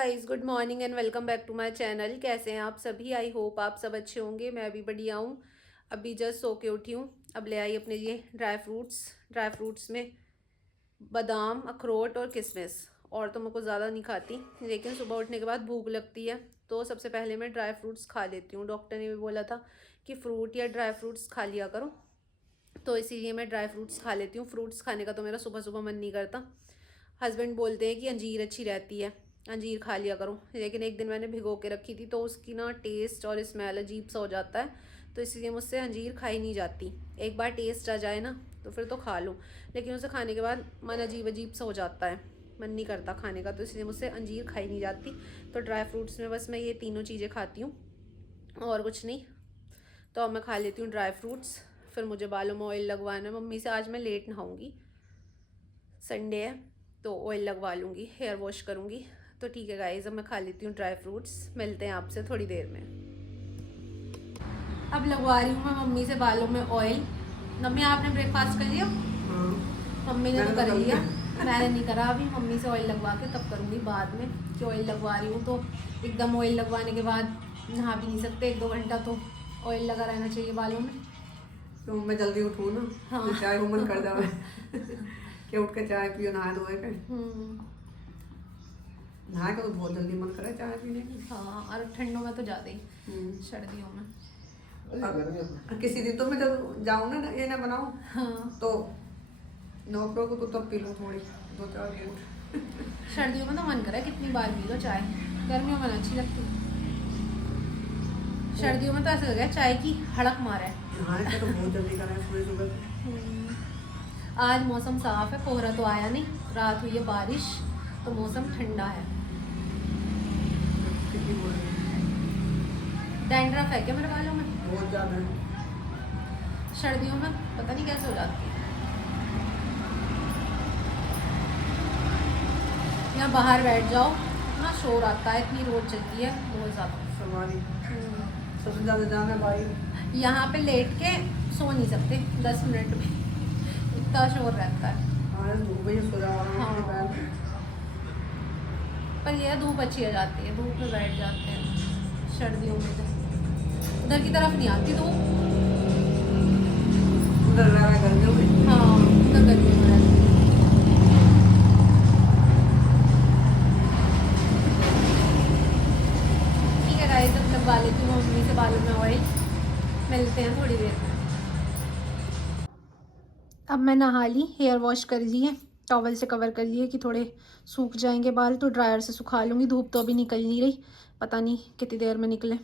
Guys, good morning and welcome back to my channel. कैसे हैं आप सभी? आई होप आप सब अच्छे होंगे। मैं भी बढ़िया हूँ। अभी जस्ट सो के उठी हूँ। अब ले आई अपने लिए ड्राई फ्रूट्स में बादाम, अखरोट और किशमिश। और तो मैं कुछ ज़्यादा नहीं खाती, लेकिन सुबह उठने के बाद भूख लगती है तो सबसे पहले मैं ड्राई फ्रूट्स खा लेती हूँ। डॉक्टर ने भी बोला था कि फ्रूट या ड्राई फ्रूट्स खा लिया करो, तो इसीलिए मैं ड्राई फ्रूट्स खा लेती हूँ। फ्रूट्स खाने का तो मेरा सुबह सुबह मन नहीं करता। हस्बैंड बोलते हैं कि अंजीर अच्छी रहती है, अंजीर खा लिया करो, लेकिन एक दिन मैंने भिगो के रखी थी तो उसकी ना टेस्ट और स्मेल अजीब सा हो जाता है, तो इसलिए मुझसे अंजीर खाई नहीं जाती। एक बार टेस्ट आ जाए ना तो फिर तो खा लूँ, लेकिन उसे खाने के बाद मन अजीब अजीब सा हो जाता है, मन नहीं करता खाने का, तो इसलिए मुझसे अंजीर खाई नहीं जाती। तो ड्राई फ्रूट्स में बस मैं ये तीनों चीज़ें खाती हूँ और कुछ नहीं। तो अब मैं खा लेती हूँ ड्राई फ्रूट्स। फिर मुझे बालों में ऑयल लगवाना है। मम्मी से आज मैं लेट नहाऊंगी, संडे है तो ऑयल लगवा लूँगी, हेयर वॉश करूँगी। तो ठीक है गाइस, अब मैं खा लेती हूँ ड्राई फ्रूट्स। मिलते हैं आपसे थोड़ी देर में। अब लगवा रही हूँ मैं मम्मी से बालों में ऑयल। मम्मी आपने ब्रेकफास्ट कर लिया? मम्मी ने तो कर लिया, मैंने नहीं करा अभी। मम्मी से ऑयल लगवा के तब करूँगी बाद में, कि ऑयल लगवा रही हूँ तो एकदम ऑयल लगवाने के बाद नहा भी नहीं सकते। 1-2 घंटा तो ऑयल लगा रहना चाहिए बालों में। तो मैं जल्दी उठूँ ना। हाँ। चाय को मन कर जावे कि उठ के चाय पियो, नहा धोए के। नहा के तो बहुत जल्दी मन करे चाय पीने की। हाँ, और ठंडों में तो ज़्यादा ही, सर्दियों में। अब किसी दिन तो मैं जब जाऊँ ना ये ना बनाऊँ, हाँ, तो नौकरों को तो तब पी लूँ थोड़ी 2-4 घंटे। सर्दियों में तो मन करे कितनी बार पी लो चाय, गर्मियों में अच्छी लगती। सर्दियों में तो ऐसा लग रहा है चाय की हड़क मारा है। हाँ, तो बहुत जल्दी करा है सुबह सुबह। आज मौसम साफ है, कोहरा तो आया नहीं, रात हुई है बारिश, तो मौसम ठंडा है। डैंड्रफ है क्या मेरे बालों में? बहुत ज़्यादा है। सर्दियों में पता नहीं कैसे हो जाती है। यहाँ बाहर बैठ जाओ, इतना शोर आता है, इतनी रोड चलती है बहुत ज़्यादा। सवारी सबसे ज़्यादा जाम है भाई। यहाँ पे लेट के सो नहीं सकते 10 मिनट भी, इतना शोर रहता है। हाँ, धूप में सो जाओ। हाँ, पर यह धूप अच्छी आ जाती है, धूप में बैठ जाते हैं सर्दियों में। तो उधर की तरफ नहीं आती धूप, उधर गर्मियों में। हाँ, उधर गर्मियों में रहती है। ठीक है गाइस, अब लगवा लेती हूँ मम्मी से बालों में ऑयल। मिलते हैं थोड़ी देर में। अब मैं नहा ली, हेयर वॉश कर लिए, टॉवल से कवर कर लिए कि थोड़े सूख जाएंगे बाल, तो ड्रायर से सुखा लूँगी। धूप तो अभी निकल नहीं रही, पता नहीं कितनी देर में निकले,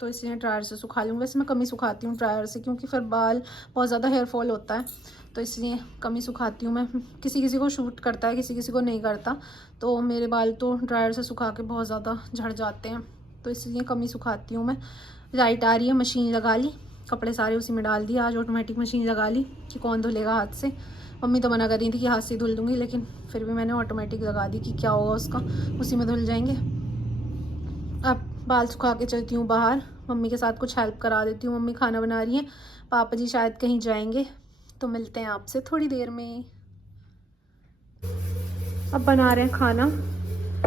तो इसलिए ड्रायर से सुखा लूँगी। वैसे मैं कम ही सुखाती हूँ ड्रायर से, क्योंकि फिर बाल बहुत ज़्यादा हेयर फॉल होता है, तो इसलिए कम ही सुखाती हूँ मैं। किसी किसी को शूट करता है, किसी किसी को नहीं करता, तो मेरे बाल तो ड्रायर से सुखा के बहुत ज़्यादा झड़ जाते हैं, तो इसलिए कम ही सुखाती हूँ मैं। लाइट आ रही है, मशीन लगा ली, कपड़े सारे उसी में डाल दिए। आज ऑटोमेटिक मशीन लगा ली कि कौन धुलेगा हाथ से। मम्मी तो मना कर रही थी कि हाथ से धुल दूँगी, लेकिन फिर भी मैंने ऑटोमेटिक लगा दी कि क्या होगा उसका, उसी में धुल जाएंगे। अब बाल सुखा के चलती हूँ बाहर, मम्मी के साथ कुछ हेल्प करा देती हूँ। मम्मी खाना बना रही हैं, पापा जी शायद कहीं जाएंगे, तो मिलते हैं आपसे थोड़ी देर में। अब बना रहे हैं खाना।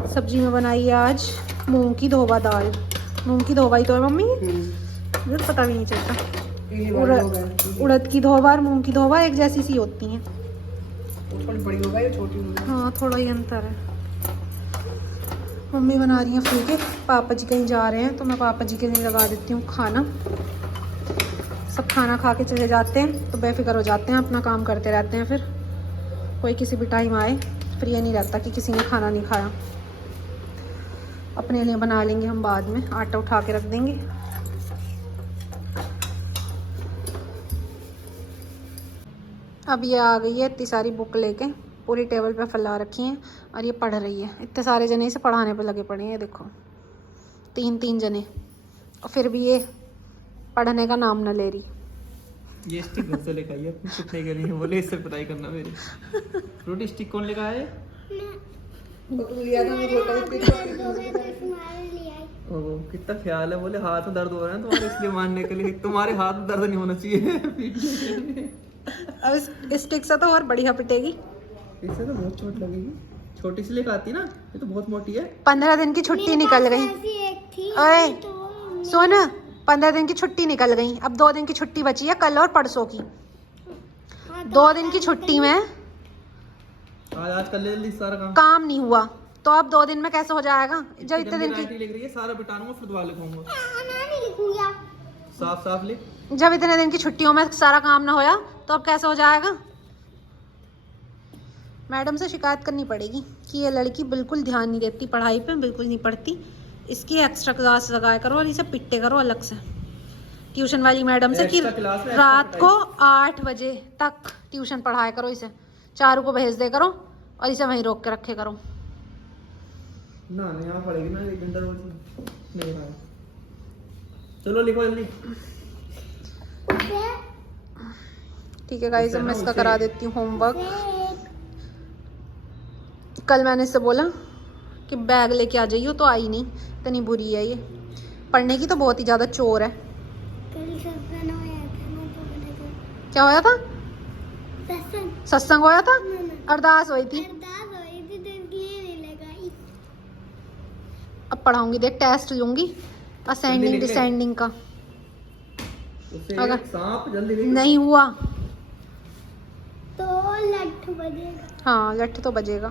सब्जी में बनाई है आज मूंग की धोवा दाल। मूंग की धोवा ही तो है मम्मी, मुझे तो पता भी नहीं चलता। उड़द की धोवा और मूंग की धोवा एक जैसी सी होती हैं, थोड़ी बड़ी होगा या छोटी होगी? हाँ, थोड़ा ही अंतर है। मम्मी बना रही हैं फुलके, पापा जी कहीं जा रहे हैं तो मैं पापा जी के लिए लगा देती हूँ खाना। सब खाना खा के चले जाते हैं तो बेफिक्र हो जाते हैं, अपना काम करते रहते हैं। फिर कोई किसी भी टाइम आए, फिर ये नहीं रहता कि किसी ने खाना नहीं खाया। अपने लिए बना लेंगे हम बाद में, आटा उठा के रख देंगे। अब ये आ गई है इतनी सारी बुक लेके, पूरी टेबल पे फैला रखी हैं, और ये पढ़ रही है। इतने सारे जने इसे पढ़ाने पे लगे पड़े हैं, देखो 3-3 जने, और फिर भी ये पढ़ने का नाम न ले रही। ये स्टिक घर से लेकर आई है, अपनी छुट्टी के लिए बोले इससे पढ़ाई करना मेरी। रोटी स्टिक कौन लेकर आए? लिया था ओह, कितना ख्याल है। बोले हाथ में दर्द हो रहा है तुम्हारे, इसलिए मारने के लिए। तुम्हारे हाथ में दर्द नहीं होना चाहिए। अब इस स्टिक से तो और बढ़िया पिटेगी। इससे तो बहुत चोट लगेगी। छोटी सी लेकर आती ना, ये तो बहुत मोटी है। 15 दिन की छुट्टी निकल गई। ओए सुन, 15 दिन की छुट्टी निकल गई, अब 2 दिन की छुट्टी बची है, कल और परसों की। 2 दिन की छुट्टी में आज कर ले जल्दी सारा काम नहीं हुआ, तो अब 2 दिन में कैसे हो जाएगा? जब इतने दिन की लिख रही है, सारा बिटाऊंगा फिर दोबारा लिखूंगा। नहीं लिखूंगा। साफ साफ लिख। जब इतने दिन की छुट्टियों में सारा काम ना होया तो अब कैसे हो जाएगा? मैडम से शिकायत करनी पड़ेगी कि ये लड़की बिल्कुल ध्यान नहीं देती पढ़ाई पे, बिल्कुल नहीं पढ़ती। इसकी एक्स्ट्रा क्लास लगाया करो और इसे पिट्टे करो अलग से ट्यूशन वाली मैडम से कि रात को 8 बजे तक ट्यूशन पढ़ाया करो इसे, 4 को भेज दे करो और इसे वहीं रोक के रखे करो। ना नहीं यहाँ पड़ेगी ना 1 घंटा रोज नहीं रहा। चलो लिखो जल्दी। ठीक है गाइस, मैं इसका करा देती हूँ होमवर्क। कल मैंने इससे बोला कि बैग लेके आ जाइयो, तो आई नहीं। इतनी बुरी है ये, पढ़ने की तो बहुत ही ज़्यादा चोर है। क्या होया था? सत्संग होया था, अरदास हुई थी। अब पढ़ाऊंगी, देख टेस्ट लूंगी असेंडिंग डिसेंडिंग का। अगर सांप जल्दी नहीं हुआ तो लठ बजेगा। हाँ, लठ तो बजेगा।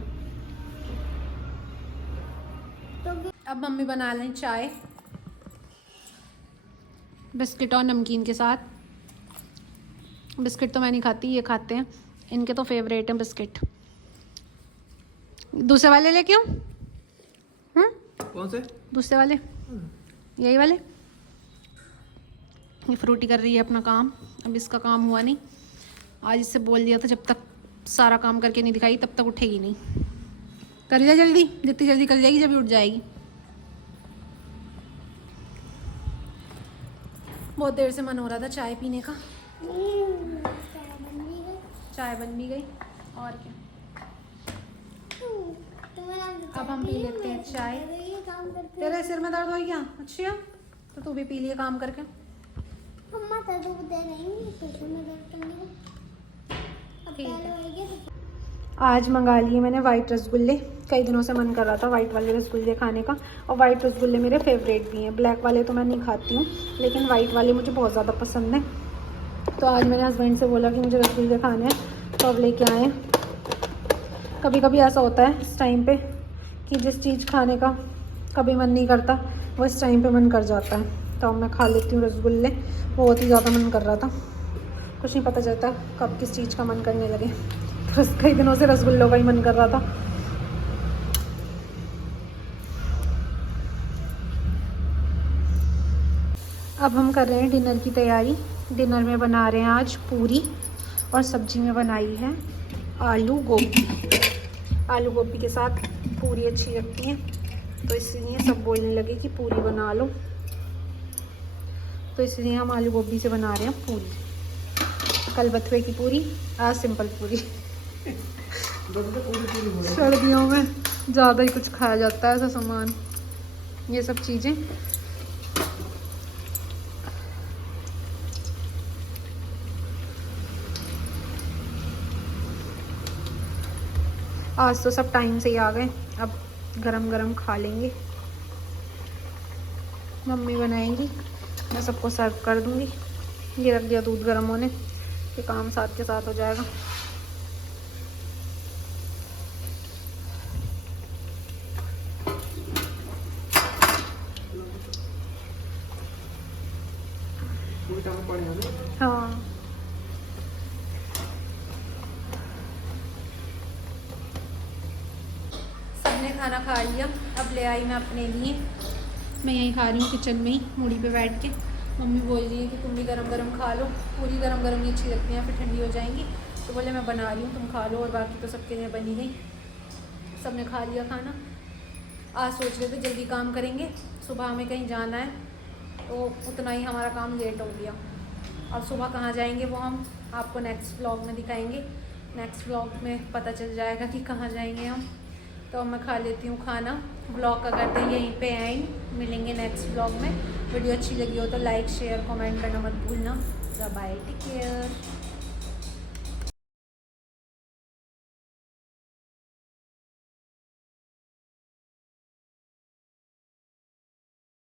तो अब मम्मी बना लें चाय बिस्किट और नमकीन के साथ। बिस्किट तो मैं नहीं खाती, ये खाते हैं, इनके तो फेवरेट हैं बिस्किट। दूसरे वाले लेके आऊँ? कौन से दूसरे वाले, यही वाले। ये फ्रूटी कर रही है अपना काम, अब इसका काम हुआ नहीं। आज इससे बोल दिया था जब तक सारा काम करके नहीं दिखाई तब तक उठेगी नहीं। कर ले जल्दी, जितनी जल्दी कर जाएगी जब उठ जाएगी। बहुत देर से मन हो रहा था चाय पीने का। चाय बन भी गई और क्या। अब हम पी लेते हैं चाय। तेरे सिर में दर्द हो गया? अच्छा, तो तू भी पी लिए काम करके। ठीक है। आज मंगा लिए मैंने वाइट रसगुल्ले। कई दिनों से मन कर रहा था वाइट वाले रसगुल्ले खाने का, और वाइट रसगुल्ले मेरे फेवरेट भी हैं। ब्लैक वाले तो मैं नहीं खाती हूँ, लेकिन वाइट वाले मुझे बहुत ज़्यादा पसंद है। तो आज मैंने हस्बैंड से बोला कि मुझे रसगुल्ले खाने हैं, तो अब लेके आए। कभी कभी ऐसा होता है इस टाइम पे कि जिस चीज़ खाने का कभी मन नहीं करता वो इस टाइम पे मन कर जाता है। तो अब मैं खा लेती हूँ रसगुल्ले। बहुत ही ज़्यादा मन कर रहा था, कुछ नहीं पता चलता कब किस चीज़ का मन करने लगे। तो कई दिनों से रसगुल्लों का ही मन कर रहा था। अब हम कर रहे हैं डिनर की तैयारी। डिनर में बना रहे हैं आज पूरी, और सब्जी में बनाई है आलू गोभी। आलू गोभी के साथ पूरी अच्छी लगती है, तो इसलिए सब बोलने लगे कि पूरी बना लो, तो इसलिए हम आलू गोभी से बना रहे हैं पूरी। कल बथुए की पूरी, आज सिंपल पूरी। सर्दियों में ज़्यादा ही कुछ खाया जाता है ऐसा सामान, ये सब चीज़ें। आज तो सब टाइम से ही आ गए, अब गरम गरम खा लेंगे। मम्मी बनाएंगी, मैं सबको सर्व कर दूंगी। ये रख दिया दूध गर्म होने, ये काम साथ के साथ हो जाएगा। हाँ, सबने खाना खा लिया। अब ले आई मैं अपने लिए, मैं यहीं खा रही हूँ किचन में ही मुड़ी पे बैठ के। मम्मी बोल रही है कि तुम भी गरम गरम खा लो, पूरी गरम गरम नहीं अच्छी लगती हैं, फिर ठंडी हो जाएंगी। तो बोले मैं बना रही हूँ, तुम खा लो, और बाकी तो सबके लिए बनी गई। सबने खा लिया खाना। आज सोच रहे थे जल्दी काम करेंगे, सुबह हमें कहीं जाना है, तो उतना ही हमारा काम लेट हो गया। अब सुबह कहाँ जाएंगे वो हम आपको नेक्स्ट व्लॉग में दिखाएंगे। नेक्स्ट व्लॉग में पता चल जाएगा कि कहाँ जाएंगे हम। तो मैं खा लेती हूँ खाना। व्लॉग का करते हैं यहीं पे एंड, मिलेंगे नेक्स्ट व्लॉग में। वीडियो अच्छी लगी हो तो लाइक शेयर कमेंट करना मत भूलना। Bye, take care.